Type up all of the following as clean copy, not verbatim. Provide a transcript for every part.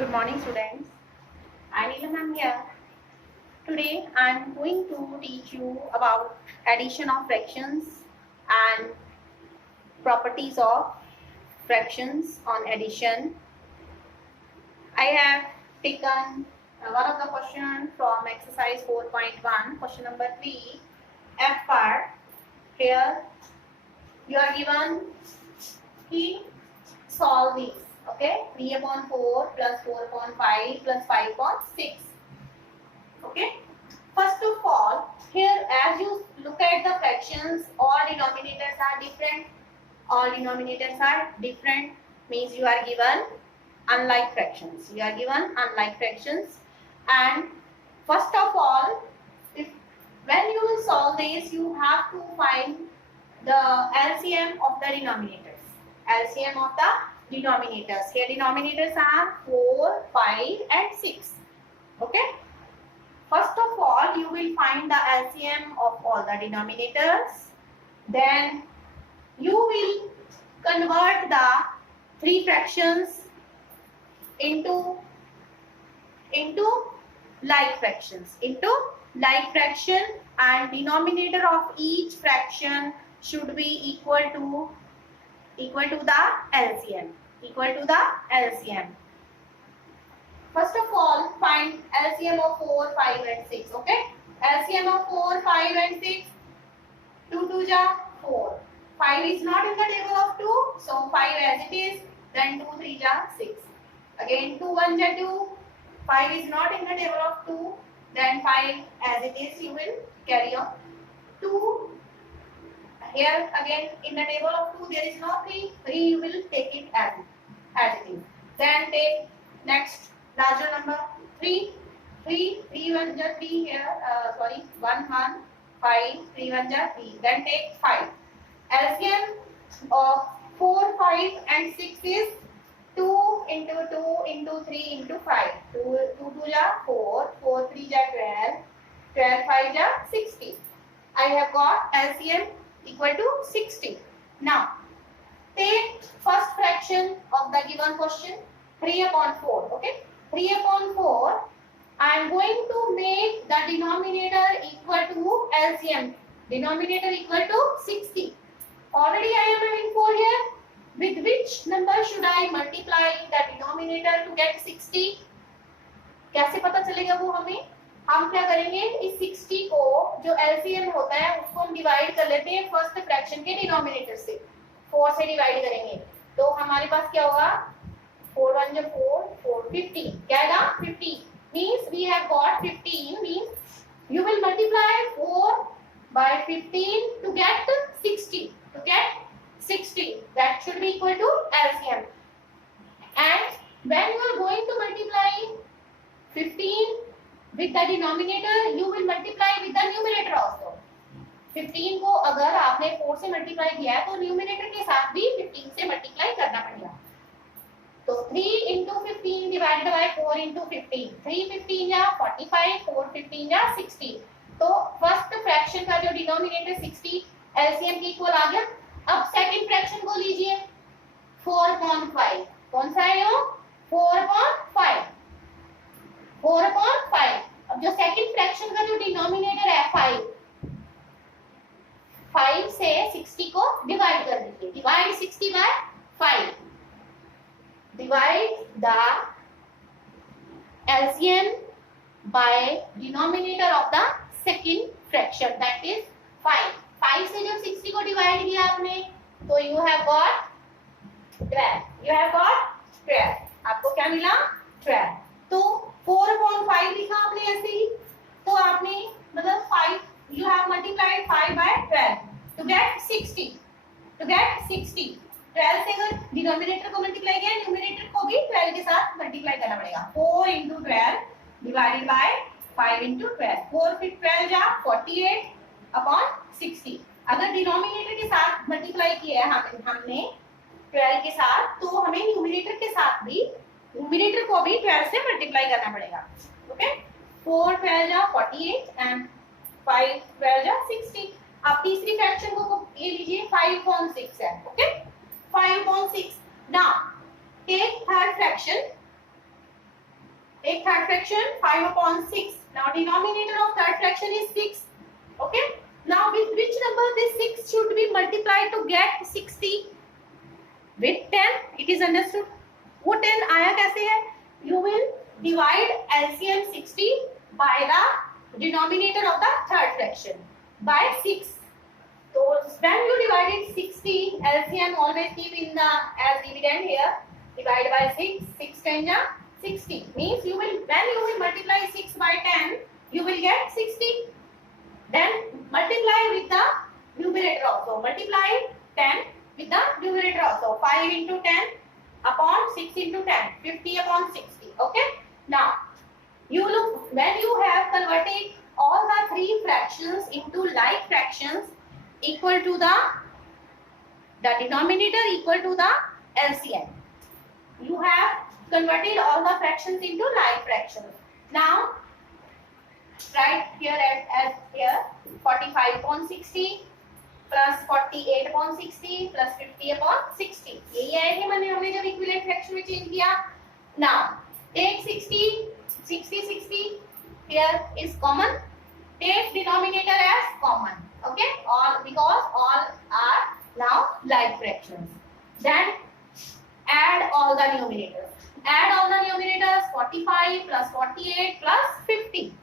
Good morning, students. I Neelam am here. Today I am going to teach you about addition of fractions and properties of fractions on addition. I have taken one of the questions from exercise 4.1, question number 3, F part. Here you are given key solve these. Okay, 3/4 plus 4/5 plus 5/6. Okay, first of all, here as you look at the fractions, all denominators are different. All denominators are different means you are given unlike fractions. You are given unlike fractions, and first of all, when you will solve this, you have to find the LCM of the denominators. LCM of the denominators. Here denominators are 4, 5 and 6. Okay. First of all, you will find the LCM of all the denominators. Then you will convert the three fractions into like fractions. Like fraction, and denominator of each fraction should be equal to the LCM. First of all, find LCM of 4, 5 and 6. Okay. LCM of 4, 5 and 6. 2 2 ja 4. 5 is not in the table of 2. So 5 as it is. Then 2 3 ja 6. Again 2 1 ja 2. 5 is not in the table of 2. Then 5 as it is. You will carry on. 2. Here again in the table of 2 there is no 3. 3 you will take it as it is. Then take next larger number 3. 3 1 ja 3 here. 1 1 5 3 1 ja 3. Then take 5. LCM of 4, 5 and 6 is 2 into 2 into 3 into 5. 2 2 ja 4. 4 3 ja 12. 12 5 ja 60. I have got LCM equal to 60. Now, take first fraction of the given question, 3/4. Okay, 3/4. I am going to make the denominator equal to LCM. Denominator equal to 60. Already I am having 4 here. With which number should I multiply the denominator to get 60? कैसे पता चलेगा वो हमें? हम क्या करेंगे, इस 60 को जो LCM होता है उसको हम डिवाइड कर लेते हैं फर्स्ट फ्रैक्शन के डिनोमिनेटर से. 4 से डिवाइड करेंगे तो हमारे पास क्या होगा, 4 1 जो 4 4 15. क्या आएगा 50. Means we have got 15. Means you will multiply 4 by 15 to get 60. That should be equal to LCM. And when you are going to multiply 15 with the denominator, you will multiply with the numerator also. 15 को अगर आपने 4 से multiply किया है तो numerator के साथ भी 15 से मल्टीप्लाई करना पड़ेगा. तो 3 into 15 divided by 4 into 15. 3 15 या 45, 4 15 या 60. तो फर्स्ट फ्रैक्शन का जो डिनोमिनेटर 60 एलसीएम के इक्वल आ गया. अब सेकंड फ्रैक्शन को लीजिए 4/5. कौन सा है वो 4/5. 4/5. अब जो सेकंड फ्रैक्शन का जो डिनोमिनेटर है 5 से 60 को डिवाइड कर दीजिए. Divide 60 by 5. Divide the LCM by denominator of the second fraction, that is 5. 5 से जब 60 को डिवाइड किया आपने तो you have got 12. आपको क्या मिला 12. तो 4/5 लिखा आपने ऐसे ही. तो आपने मतलब 5 you have multiplied 5 by 12 to get 60. 12 से अगर डिनोमिनेटर को मल्टीप्लाई किया न्यूमरेटर को भी 12 के साथ मल्टीप्लाई करना पड़ेगा. 4 into 12 divided by 5 into 12. 4 फिर 12 जा 48/60. अगर डिनोमिनेटर के साथ मल्टीप्लाई किया है हमने 12 के साथ तो हमें न्यूमरेटर के साथ भी न्यूमरेटर को भी 12 से मल्टीप्लाई करना पड़ेगा. ओके. 4 12 जा 48 एंड 5 12 जा 60. अब तीसरी फ्रैक्शन को ये लीजिए 5/6 है. Okay. 5/6. Now take third fraction fraction 5 upon 6. Now denominator of third fraction is 6. Okay. Now with which number this 6 should be multiplied to get 60? With 10. It is understood. वो 10 आया कैसे है? You will divide LCM 60 by the denominator of the third fraction by 6. So when you divide it 60, LCM always keep in the as dividend here. Divide by 6. 6 10 ja 60. Means you will when you will multiply 6 by 10, you will get 60. Then multiply with the numerator also. Multiply 10 with the numerator also. 5 into 10 upon 6 into 10. 50 upon 60. Okay. Now, you look when you have converted all the three fractions into like fractions equal to the denominator equal to the LCM. You have converted all the fractions into like fractions. Now, write here as here 45 upon 60 plus 48 upon 60 plus 50 upon 60. यही आएगा मैंने हमने जब equivalent fraction में change किया. Now take 60 here is common. Take denominator as common. Okay, all because all are now like fractions. Then add all the numerators. Add all the numerators. 45 plus 48 plus 50.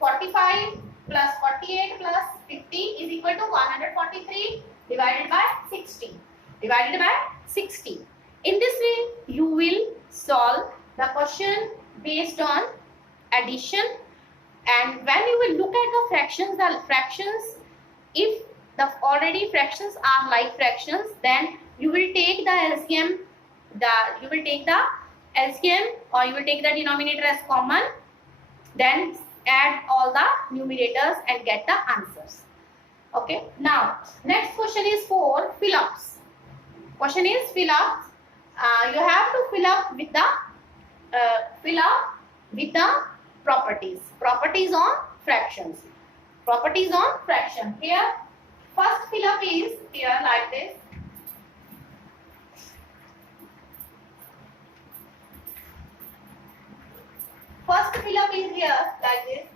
45 plus 48 plus 50 is equal to 143 divided by 60. Divided by 60. In this way, you will solve the question based on addition. And when you will look at the fractions, if the already fractions are like fractions, then you will take the LCM, or you will take the denominator as common, then add all the numerators and get the answers. Okay. Now, next question is for fill-ups. Question is fill-ups. You have to fill up with the properties. Properties on fractions. Properties on fraction. Here, first fill-up is here like this. First fill-up is here like this.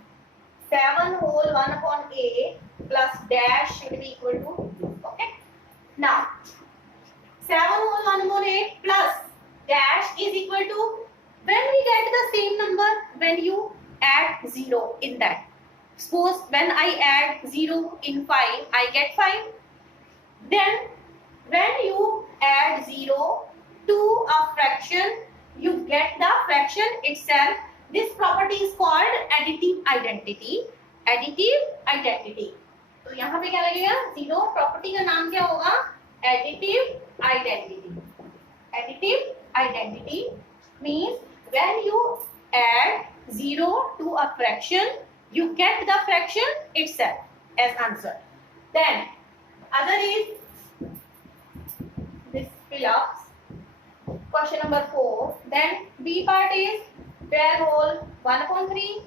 7 whole 1 upon a plus dash should be equal to. Okay. Now, 7 whole 1 upon a plus dash is equal to, when we get the same number when you add 0 in that. Suppose when I add 0 in 5, I get 5. Then when you add 0 to a fraction, you get the fraction itself. This property is called additive identity. Additive identity. तो यहाँ पे क्या लगेगा? 0 property का नाम क्या होगा? Additive identity. Additive identity means when you add 0 to a fraction, you get the fraction itself as answer. Then other is this fill-ups. Question number 4. Then B part is 12 whole 1 upon 3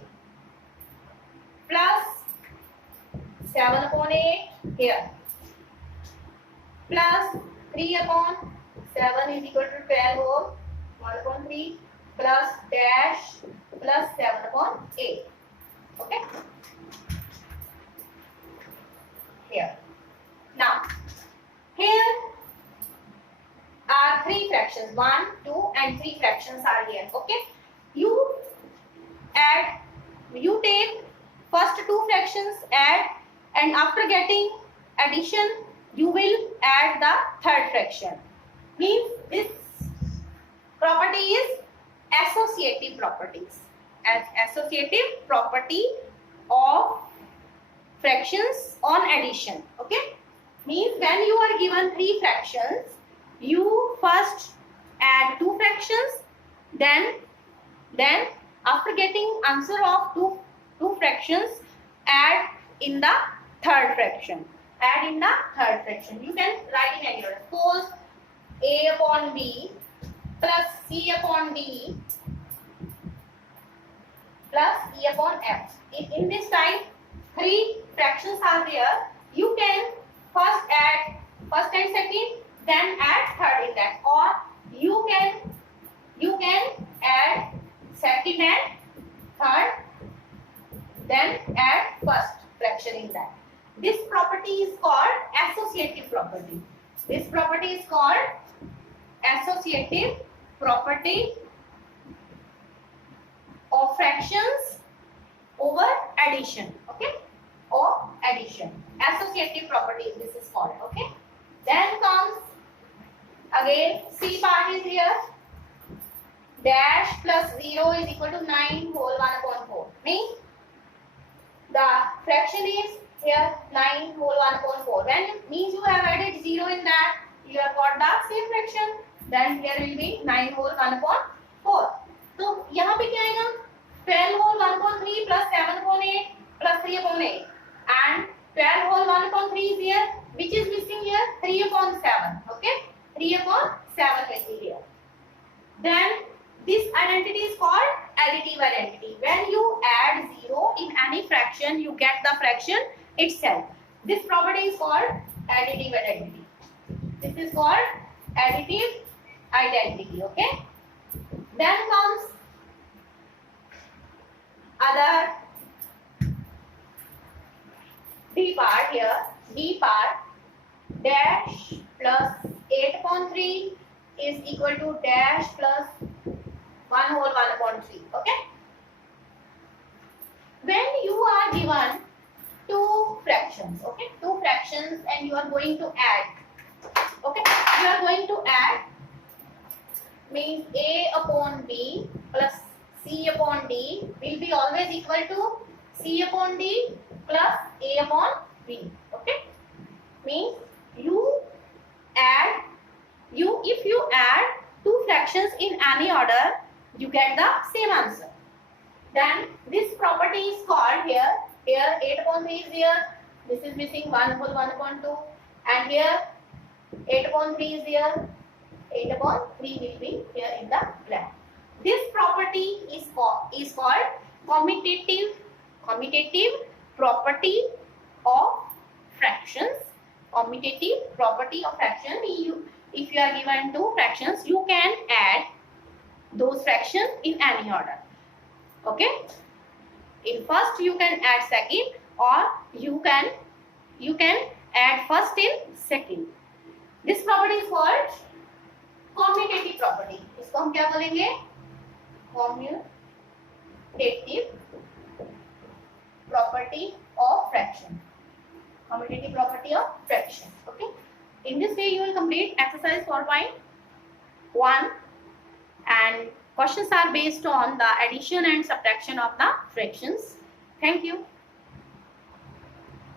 plus 7 upon 8 here plus 3 upon 7 is equal to 12 whole 1 upon 3 plus dash plus 7 upon 8. Okay. Here. Now, here are 3 fractions. 1, 2 and 3 fractions are here. Okay. You take first 2 fractions, add, and after getting addition, you will add the third fraction. Means this property is associative properties. As associative property of fractions on addition. Okay. Means when you are given 3 fractions, you first add 2 fractions, then after getting answer of two fractions, add in the third fraction. Add in the third fraction. You can write in any order. Suppose a upon b plus c upon d plus e upon f. In this type, 3 fractions are there. You can first add first and second, then add third in that, or you can add second then third, then add first fraction in that. This property is called associative property. This property is called associative property of fractions over addition. Okay, or addition. Associative property this is called. Okay. Then comes again C part is here. Dash plus 0 is equal to 9 whole 1 upon 4. Means the fraction is here 9 whole 1 upon 4. When means you have added 0 in that, you have got the same fraction. Then here will be 9 whole 1 upon 4. तो यहाँ पे क्या आएगा? 12 whole 1 upon 3 plus 7 upon 8 plus 3 upon 8. And 12 whole 1 upon 3 is here. Which is missing here? 3 upon 7. Okay? 3 upon 7 missing here. Then this identity is called additive identity. When you add 0 in any fraction, you get the fraction itself. This property is called additive identity. This is called additive identity. Okay. Then comes other D part here. D part dash plus 8 upon 3 is equal to dash plus 1 whole 1 upon 3. Okay. When you are given two fractions, okay, two fractions, and you are going to add, okay, you are going to add means A upon B plus C upon D will be always equal to C upon D plus A upon B. Okay, means if you add two fractions in any order, you get the same answer. Then this property is called here 8 upon 3 is here. This is missing 1 whole 1 upon 2, and here 8 upon 3 is here. 8 upon 3 will be here in the blank. This property is called commutative property of fractions. Commutative property of fraction. If you are given two fractions, you can add those fractions in any order. Okay. In first you can add second, or you can add first in second. This property is called commutative property. इसको हम क्या बोलेंगे? Commutative property of fraction. Commutative property of fraction. Okay. In this way, you will complete exercise 4.1, and questions are based on the addition and subtraction of the fractions. Thank you.